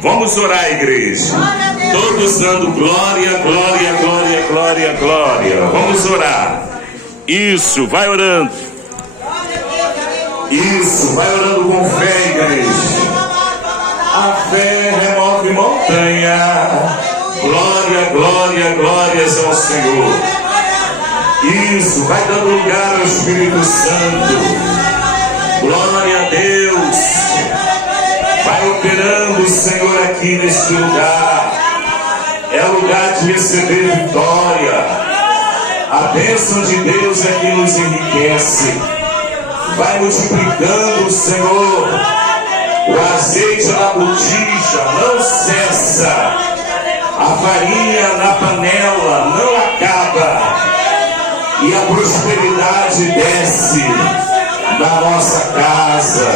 Vamos orar, igreja. Todos dando glória, glória, glória, glória, glória. Vamos orar. Isso, vai orando. Isso, vai orando com fé, igreja. A fé remove montanha. Glória, glória, glórias ao Senhor. Isso, vai dando lugar ao Espírito Santo. Glória a Deus. Vai operando o Senhor aqui neste lugar. É lugar de receber vitória. A bênção de Deus é que nos enriquece. Vai multiplicando, Senhor. O azeite na botija não cessa. A farinha na panela não acaba. E a prosperidade desce na nossa casa.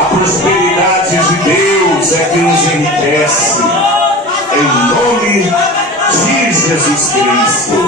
A prosperidade de Deus é que nos enriquece. Em nome de Jesus Cristo.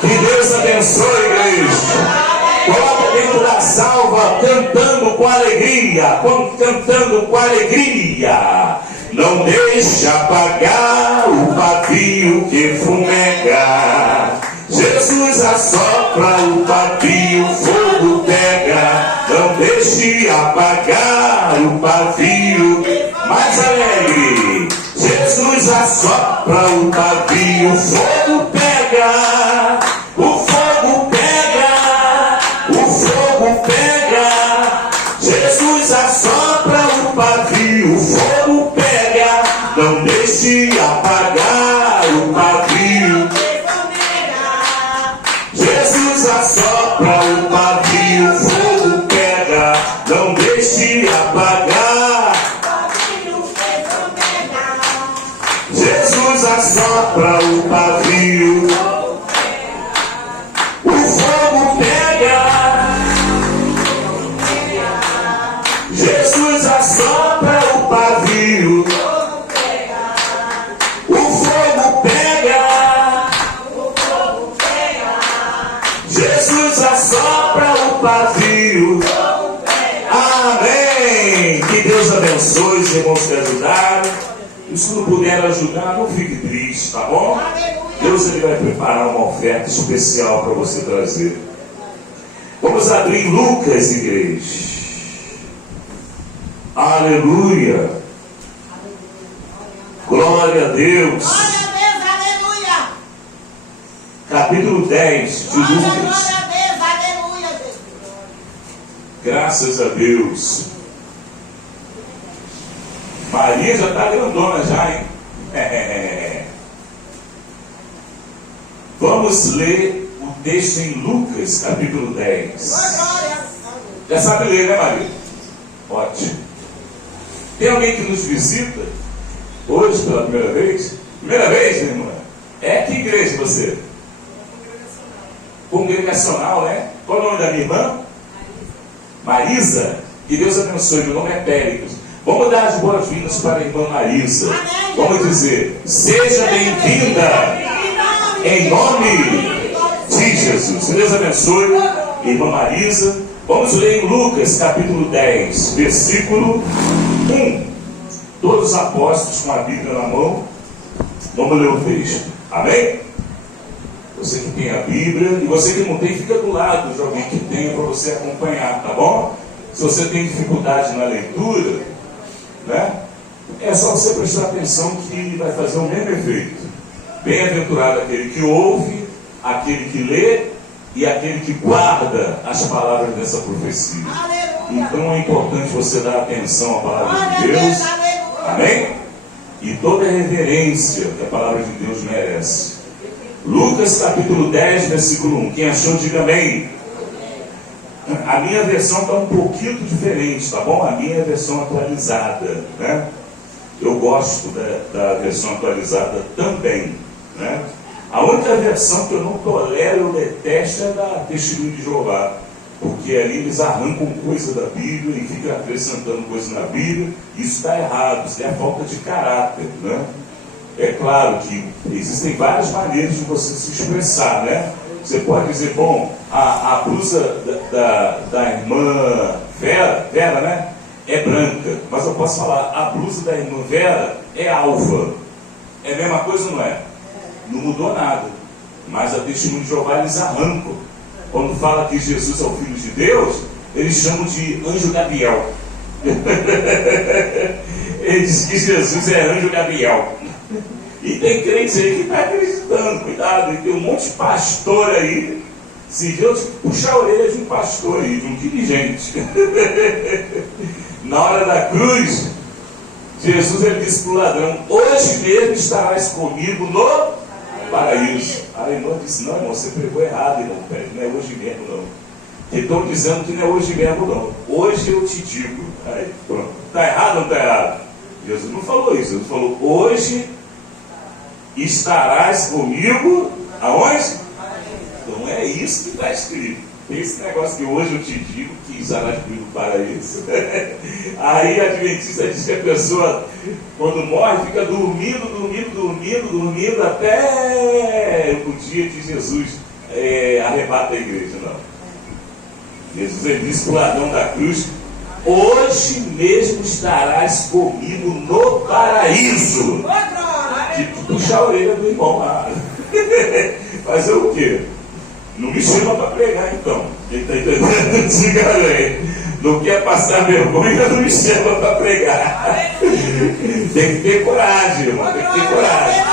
Que Deus abençoe, igreja. Coloca dentro da salva, cantando com alegria. Cantando com alegria. Não deixa apagar o pavio que fumega. Jesus assopra o pavio, fogo pega. Não deixe apagar o pavio. Mais alegre. Jesus assopra o pavio, fogo pega. O fogo pega. O fogo pega. Jesus assopra o pavio, o fogo pega. Não deixe apagar o pavio. Jesus assopra o pavio, o fogo pega. Não deixe apagar. Jesus assopra o pavio. O fogo pega. Jesus assopra o pavio. O fogo pega. Jesus assopra o pavio. Amém. Que Deus abençoe os irmãos que ajudaram. E se não puder ajudar, não fique triste, tá bom? Deus ele vai preparar uma oferta especial para você trazer. Vamos abrir Lucas, igreja. Aleluia. Glória a Deus. Glória a Deus, aleluia. Capítulo 10 de Lucas. Glória a Deus, aleluia. Graças a Deus. Maria já está grandona já, hein? Vamos ler o texto em Lucas, capítulo 10. Já sabe ler, né, Maria? Ótimo. Tem alguém que nos visita hoje pela primeira vez? Primeira vez, minha irmã? É que igreja você? Congregacional, né? Qual o nome da minha irmã? Marisa. Que Deus abençoe. Meu nome é Péricles. Vamos dar as boas-vindas para a irmã Marisa. Vamos dizer: seja bem-vinda em nome de Jesus. Deus abençoe, irmã Marisa. Vamos ler em Lucas capítulo 10, versículo 1. Todos os apóstolos com a Bíblia na mão. Vamos ler o texto. Amém? Você que tem a Bíblia, e você que não tem, fica do lado de alguém que tenha para você acompanhar, tá bom? Se você tem dificuldade na leitura, né? É só você prestar atenção que vai fazer o mesmo efeito. Bem-aventurado aquele que ouve, aquele que lê e aquele que guarda as palavras dessa profecia. Então é importante você dar atenção à palavra de Deus. Amém? E toda a reverência que a palavra de Deus merece. Lucas capítulo 10, versículo 1. Quem achou, diga amém. A minha versão está um pouquinho diferente, tá bom? A minha é a versão atualizada, né? Eu gosto da versão atualizada também, né? A única versão que eu não tolero, eu detesto, é da Testemunho de Jeová, porque ali eles arrancam coisa da Bíblia e ficam acrescentando coisa na Bíblia. Isso está errado, isso é falta de caráter, né? É claro que existem várias maneiras de você se expressar, né? Você pode dizer, bom, a blusa da irmã Vera, né? é branca, mas eu posso falar, a blusa da irmã Vera é alva. É a mesma coisa, não é? Não mudou nada. Mas a Testemunha de Jeová eles arrancam. Quando fala que Jesus é o Filho de Deus, eles chamam de anjo Gabriel. Eles dizem que Jesus é anjo Gabriel. E tem crente aí que está acreditando, cuidado, e tem um monte de pastor aí. Se Deus puxar a orelha de um pastor aí, de um dirigente. Na hora da cruz, Jesus ele disse para o ladrão: hoje mesmo estarás comigo no paraíso. A irmã disse: não, irmão, você pregou errado, irmão, não é hoje mesmo não. Estão dizendo que não é hoje mesmo não. Hoje eu te digo. Aí, pronto. Está errado ou não está errado? Jesus não falou isso. Ele falou: hoje estarás comigo aonde? Então é isso que está escrito. Tem esse negócio que hoje eu te digo que estarás comigo no paraíso. Aí a Adventista diz que a pessoa, quando morre, fica dormindo até o dia que Jesus arrebata a igreja. Não. Jesus ele disse para o ladrão da cruz: hoje mesmo estarás comigo no paraíso. Tipo, puxar a orelha do irmão lá. Fazer o quê? Não me chama para pregar então. Quem está entendendo? Diga aí. Não quer passar vergonha, não me chama para pregar. Tem que ter coragem, irmão. Tem que ter coragem.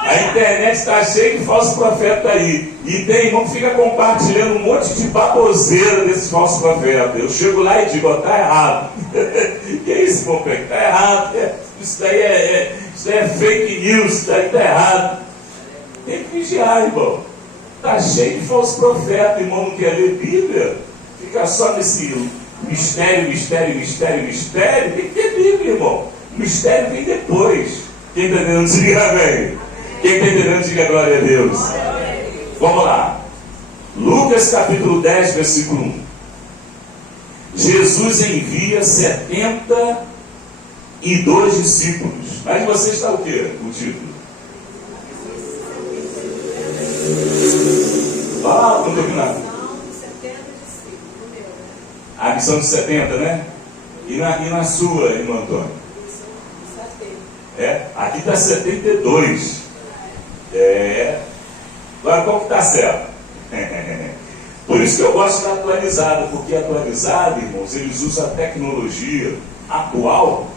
A internet está cheia de falsos profetas aí. E tem irmão que fica compartilhando um monte de baboseira desses falsos profetas. Eu chego lá e digo: está errado. Que é isso, irmão? Está errado. Isso daí é fake news. Isso daí está errado. Tem que vigiar, irmão. Está cheio de falsos profetas. Irmão não quer ler Bíblia. Fica só nesse mistério. Tem que ter Bíblia, irmão. O mistério vem depois. Quem está entendendo, diga amém. Quem está entendendo, diga glória a Deus. Vamos lá. Lucas capítulo 10, versículo 1. Jesus envia 72 discípulos. Mas você está o quê? O título. Ah, não estou ouvindo nada. A missão de 70, né? E na sua, irmã Antônio? Aqui está 72. Agora qual que está certo? Por isso que eu gosto da atualizada, porque a atualizada, irmãos, eles usam a tecnologia atual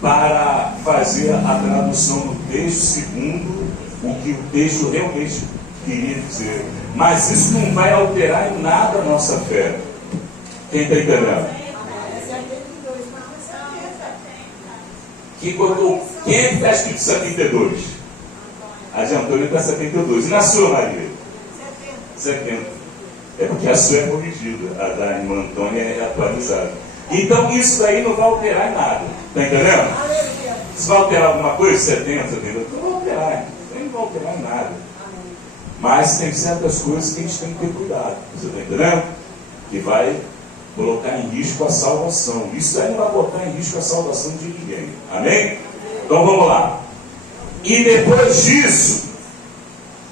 para fazer a tradução do texto segundo o que o texto realmente queria dizer. Mas isso não vai alterar em nada a nossa fé. Quem está entendendo? Quem é que está escrito 72? A de Antônio está 72. E na sua, Maria? 70. É porque a sua é corrigida. A da irmã Antônia é atualizada. Então isso daí não vai alterar em nada. Está entendendo? Se vai alterar alguma coisa, 70, 70, não vai alterar. Não vai alterar em nada. Mas tem certas coisas que a gente tem que ter cuidado. Você está entendendo? Que vai colocar em risco a salvação. Isso daí não vai botar em risco a salvação de ninguém. Amém? Então vamos lá. E depois disso,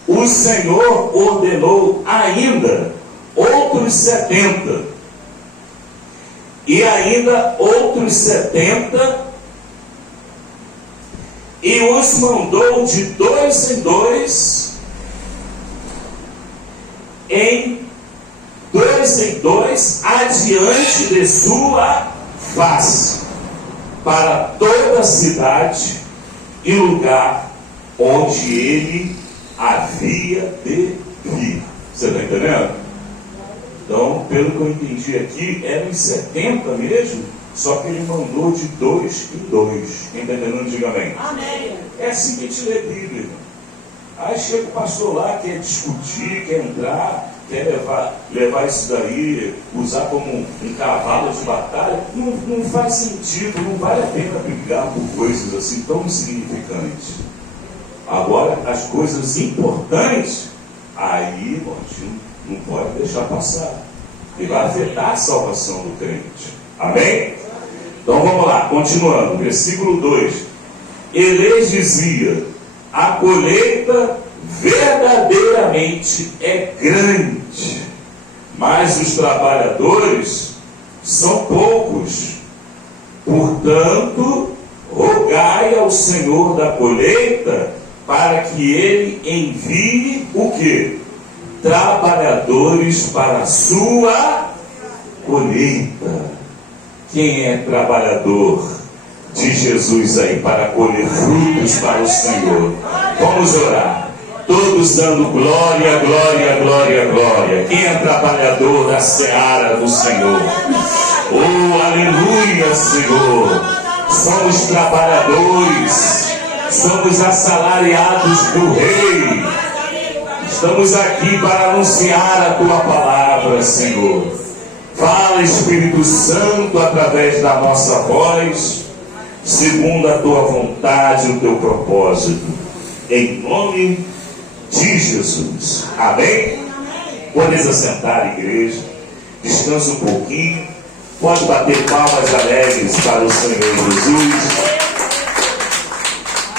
o Senhor ordenou ainda outros 70. E ainda outros 70. E os mandou de 2 em 2, em 2 adiante de sua face, para toda a cidade e lugar onde ele havia de vir. Você está entendendo? Então, pelo que eu entendi aqui, eram 70 mesmo, só que ele mandou de 2 em 2. Quem está entendendo, diga amém. Amém. É assim que a gente lê Bíblia. Aí chega o pastor lá, quer discutir, quer entrar, quer levar isso daí, usar como um cavalo de batalha. Não faz sentido, não vale a pena brigar por coisas assim tão insignificantes. Agora, as coisas importantes, aí, irmão, a gente não pode deixar passar. E vai afetar a salvação do crente. Amém? Então vamos lá, continuando. Versículo 2. Ele dizia: a colheita verdadeiramente é grande, mas os trabalhadores são poucos. Portanto, rogai ao Senhor da colheita para que ele envie o quê? Trabalhadores para a sua colheita. Quem é trabalhador de Jesus aí para colher frutos para o Senhor? Vamos orar. Todos dando glória, glória, glória, glória. Quem é trabalhador da seara do Senhor? Oh, aleluia, Senhor. Somos trabalhadores, somos assalariados do Rei. Estamos aqui para anunciar a Tua palavra, Senhor. Fala, Espírito Santo, através da nossa voz, segundo a Tua vontade e o Teu propósito. Em nome de Jesus. Amém? Podes assentar, igreja. Descansa um pouquinho. Pode bater palmas alegres para o Senhor Jesus.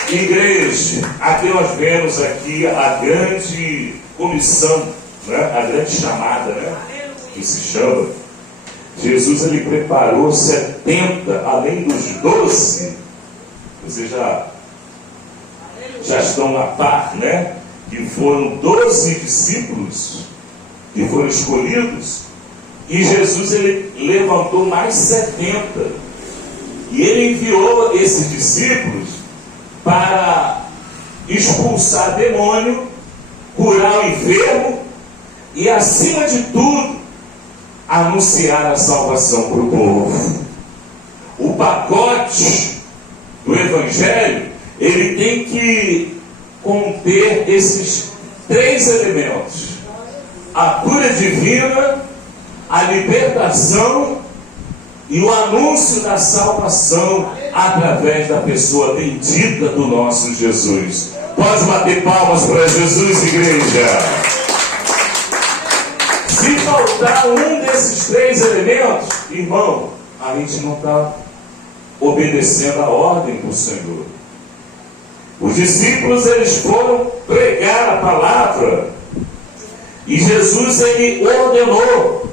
Igreja, aqui nós vemos aqui a grande comissão, né? A grande chamada, né? Que se chama. Jesus, ele preparou 70, além dos 12. Vocês já estão a par, né? Que foram 12 discípulos que foram escolhidos. E Jesus, ele levantou mais 70. E ele enviou esses discípulos para expulsar demônio, curar o enfermo e, acima de tudo, anunciar a salvação para o povo. O pacote do Evangelho, ele tem que conter esses 3 elementos: a cura divina, a libertação e o anúncio da salvação através da pessoa bendita do nosso Jesus. Pode bater palmas para Jesus, igreja. Se faltar um desses 3 elementos, irmão, a gente não está obedecendo a ordem do Senhor. Os discípulos, eles foram pregar a palavra e Jesus, ele ordenou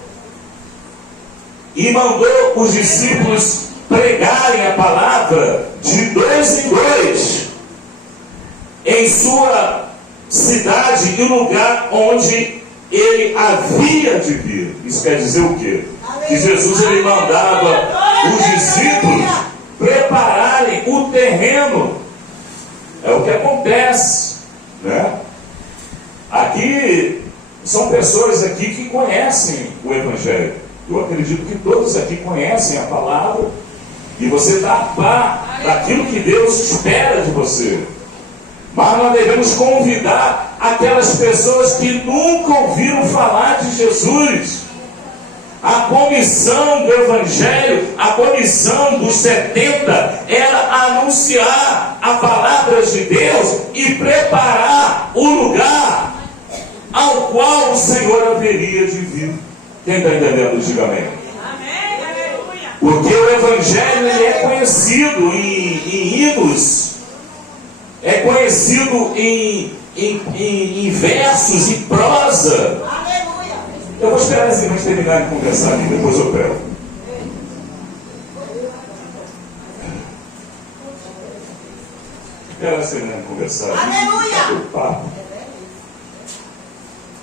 e mandou os discípulos pregarem a palavra de 2 em 2 em sua cidade e lugar onde ele havia de vir. Isso quer dizer o quê? Que Jesus, ele mandava os discípulos prepararem o terreno. É o que acontece, né? Aqui são pessoas aqui que conhecem o Evangelho. Eu acredito que todos aqui conhecem a palavra e você está a par daquilo que Deus espera de você. Mas nós devemos convidar aquelas pessoas que nunca ouviram falar de Jesus. A comissão do Evangelho, a comissão dos 70, era anunciar a palavra de Deus e preparar o lugar ao qual o Senhor haveria de vir. Quem está entendendo? Diga amém. Porque o Evangelho, ele é conhecido em hinos, é conhecido em versos, em prosa. Eu vou esperar as irmãs terminarem de conversar ali, depois eu prego. Esperar elas terminarem de conversar ali. Aleluia!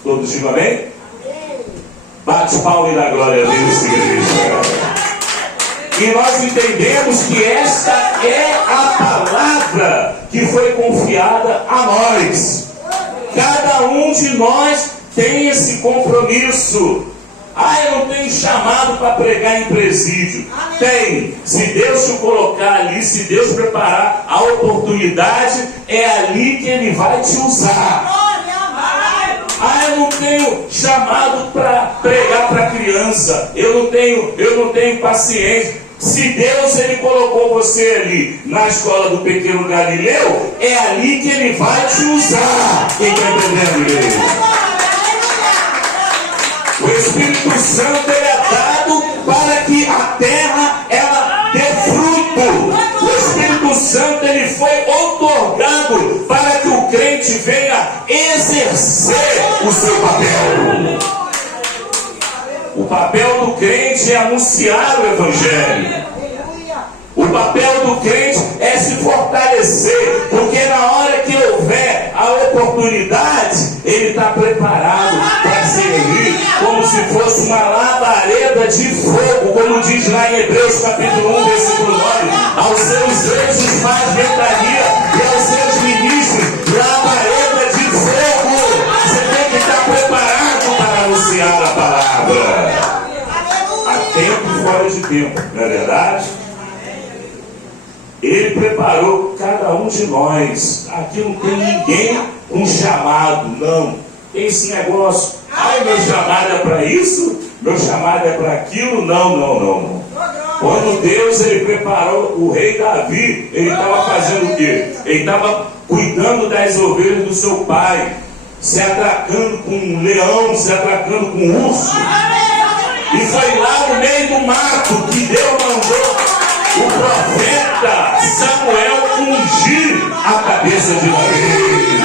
Todos digam amém? Bate palma e dá glória a Deus, igreja. E nós entendemos que esta é a palavra que foi confiada a nós. Cada um de nós tem esse compromisso. Eu não tenho chamado para pregar em presídio. Tem. Se Deus te colocar ali, se Deus preparar a oportunidade, é ali que Ele vai te usar. Eu não tenho chamado para pregar para criança. Eu não tenho paciência. Se Deus, ele colocou você ali na escola do pequeno Galileu, é ali que Ele vai te usar. Quem está entendendo, igreja? O Espírito Santo, ele é dado para que a terra, ela dê fruto. O Espírito Santo, ele foi outorgado para que o crente venha exercer o seu papel. O papel do crente é anunciar o Evangelho. O papel do crente é se fortalecer, porque na hora que houver a oportunidade, ele está preparado para servir como se fosse uma labareda de fogo, como diz lá em Hebreus capítulo 1, versículo 9, aos seus anjos faz ventania e aos seus ministros labareda de fogo. Você tem que estar preparado para anunciar a palavra. Há tempo e fora de tempo, não é verdade? Ele preparou cada um de nós. Aqui não tem ninguém com chamado, não. Tem esse negócio. Ai, meu chamado é para isso? Meu chamado é para aquilo? Não. Quando Deus ele preparou o rei Davi, ele estava fazendo o quê? Ele estava cuidando das ovelhas do seu pai, se atracando com um leão, se atracando com um urso. E foi lá no meio do mato que Deus mandou o profeta Samuel ungir a cabeça de Davi.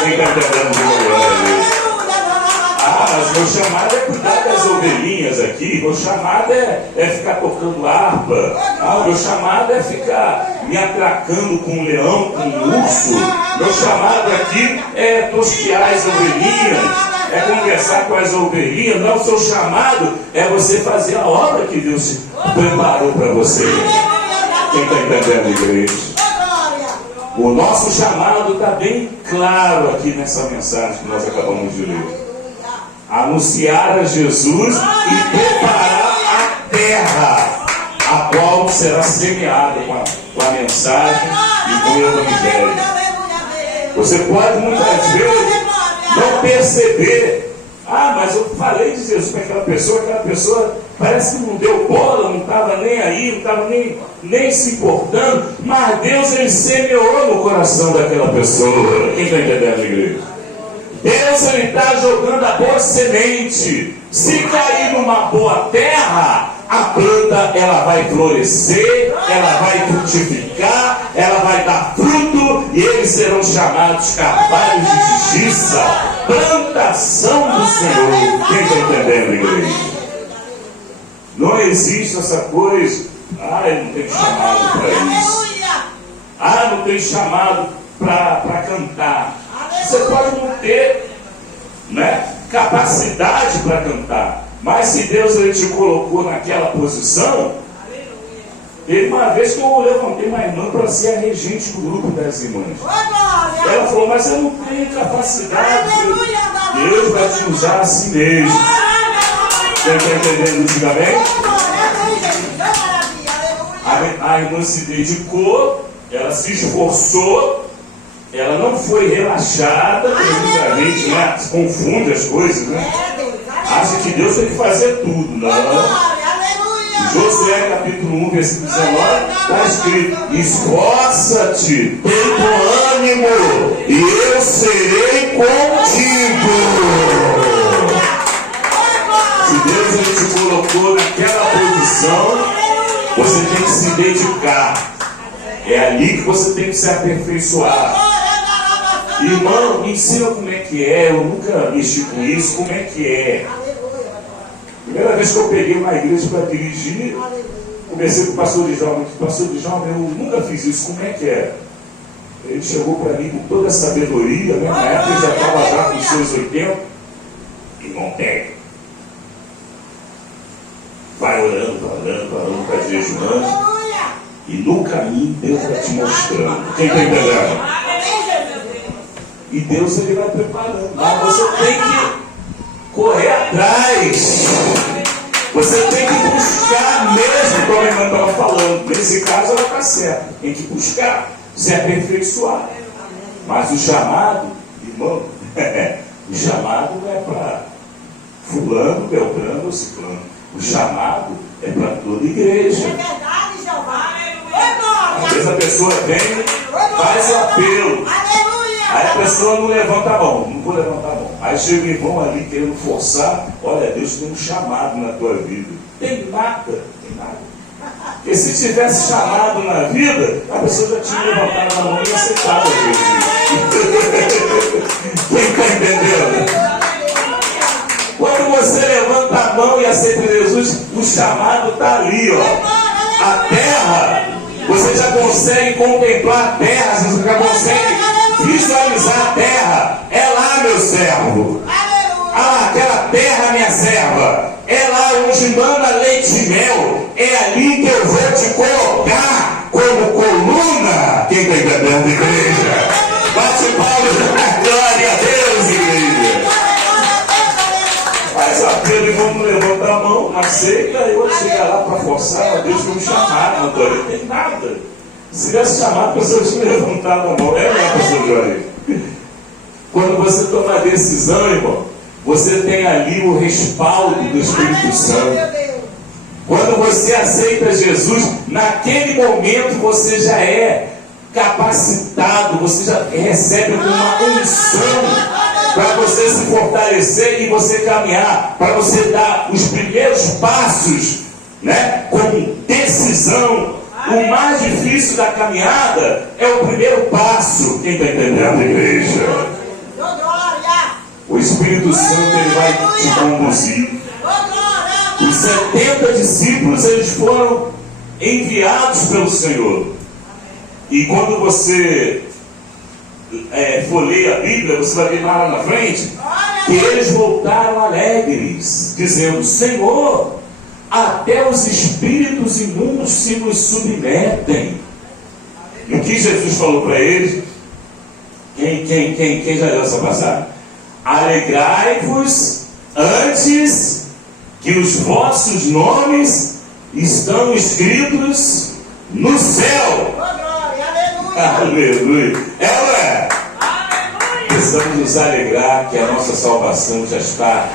Quem está entendendo de glória? Mas meu chamado é cuidar das ovelhinhas aqui. Meu chamado é ficar tocando harpa. Meu chamado é ficar me atracando com um leão, com um urso. Meu chamado aqui é tosquear as ovelhinhas, é conversar com as ovelhinhas. Não, seu chamado é você fazer a obra que Deus preparou para você. Quem está entendendo, igreja? O nosso chamado está bem claro aqui nessa mensagem que nós acabamos de ler. Anunciar a Jesus e preparar a terra, a qual será semeada com a mensagem e com o evangelho. Você pode muitas vezes não perceber. Mas eu falei de Jesus para aquela pessoa parece que não deu bola, não estava nem aí, não estava nem se importando, mas Deus ele semeou no coração daquela pessoa. Quem está entendendo, igreja? Deus ele está jogando a boa semente. Se cair numa boa terra, a planta ela vai florescer, ela vai frutificar, ela vai dar fruto e eles serão chamados carvalhos de justiça, plantação do Senhor. Quem está entendendo, igreja? Não existe essa coisa. Eu não tenho chamado para isso. Não tenho chamado para cantar. Você pode não ter capacidade para cantar, mas se Deus ele te colocou naquela posição. Teve uma vez que eu levantei uma irmã para ser a regente do grupo das irmãs. Ela falou, mas eu não tenho capacidade. Deus vai te usar assim mesmo. Você está entendendo, diga bem? A irmã se dedicou, ela se esforçou. Ela não foi relaxada, porque muita gente confunde as coisas, acha que Deus tem que fazer tudo. Não. Josué capítulo 1, versículo 19, está escrito: esforça-te, tem bom ânimo, e eu serei contigo. Se Deus ele te colocou naquela posição, você tem que se dedicar. É ali que você tem que se aperfeiçoar. Irmão, me ensina como é que é. Eu nunca mexi com isso. Como é que é? Primeira vez que eu peguei uma igreja para dirigir, comecei com o pastor de jovem. Pastor de jovem, eu nunca fiz isso. Como é que é? Ele chegou para mim com toda a sabedoria. Na época ele já estava já com seus 80. Irmão, pega. Vai orando, vai jejuando. E no caminho Deus vai te mostrando. Quem está entendendo? E Deus ele vai preparando. Mas você tem que correr atrás. Você tem que buscar mesmo, como a irmã estava falando. Nesse caso ela está certa. Tem que buscar, se aperfeiçoar. Mas o chamado, irmão, o chamado não é para fulano, beltrano ou ciclano. O chamado é para toda igreja. É verdade, Jeová. Às vezes a pessoa vem, faz o apelo. Aí a pessoa não levanta a mão, não vou levantar a mão. Aí chega o irmão ali querendo forçar, olha, Deus tem um chamado na tua vida. Tem nada. Porque se tivesse chamado na vida, a pessoa já tinha levantado a mão e aceitado a Jesus. Quem está entendendo? Quando você levanta a mão e aceita Jesus, o chamado está ali, ó. A terra, você já consegue contemplar a terra, você já consegue visualizar a terra. É lá, meu servo. Ah, aquela terra, minha serva. É lá onde manda leite e mel. É ali que eu vou te colocar como coluna. Quem está entendendo, igreja? Bate palmas, glória a Deus, igreja. Mas a Pedro, vamos levantar a mão, aceita, eu vou chegar lá para forçar. Deus vai me chamar, Antônio, não tem nada. Se tivesse chamado, a pessoa tinha levantado a mão. É, né, pastor Jorge? Quando você toma a decisão, irmão, você tem ali o respaldo do Espírito Santo. Quando você aceita Jesus, naquele momento você já é capacitado, você já recebe uma unção para você se fortalecer e você caminhar, para você dar os primeiros passos, né, com decisão. O mais difícil da caminhada é o primeiro passo. Quem está entendendo, igreja? O Espírito Santo, ele vai te conduzir. Os 70 discípulos, eles foram enviados pelo Senhor. E quando você for ler a Bíblia, você vai ver lá na frente que eles voltaram alegres, dizendo: Senhor, até os espíritos imundos se nos submetem. E o que Jesus falou para eles? Quem já leu essa passagem? Alegrai-vos antes que os vossos nomes estão escritos no céu. Aleluia. É. Precisamos nos alegrar que a nossa salvação já está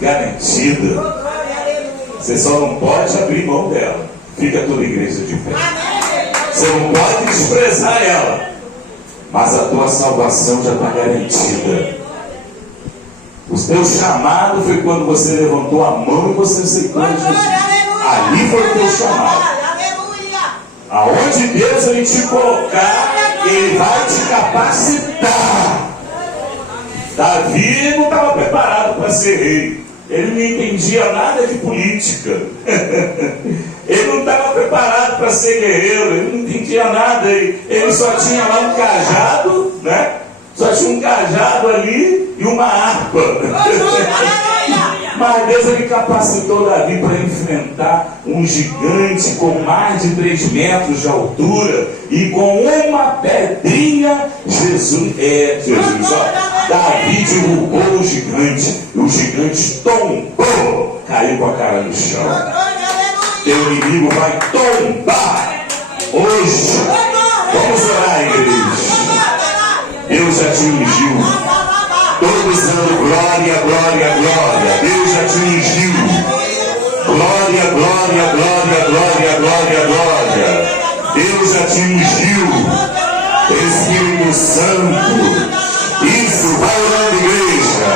garantida. Você só não pode abrir mão dela. Fica toda a igreja de pé. Você não pode desprezar ela. Mas a tua salvação já está garantida. O teu chamado foi quando você levantou a mão e você aceitou Jesus. Ali foi o teu chamado. Aonde Deus ele te colocar, Ele vai te capacitar. Davi não estava preparado para ser rei. Ele não entendia nada de política. Ele não estava preparado para ser guerreiro. Ele não entendia nada. Ele só tinha lá um cajado, né? Só tinha um cajado ali e uma harpa. Mas Deus ele capacitou Davi para enfrentar um gigante com mais de 3 metros de altura e com uma pedrinha. Jesus, ó, Davi derrubou o gigante e o gigante tombou, caiu com a cara no chão. Teu inimigo vai tombar hoje. Vamos orar, igreja. Deus já te ungiu. Todos dando glória, glória, glória. Deus já te ungiu. Glória, glória, glória, glória, glória, glória. Deus já te ungiu. Espírito Santo. Isso, vai orando, igreja.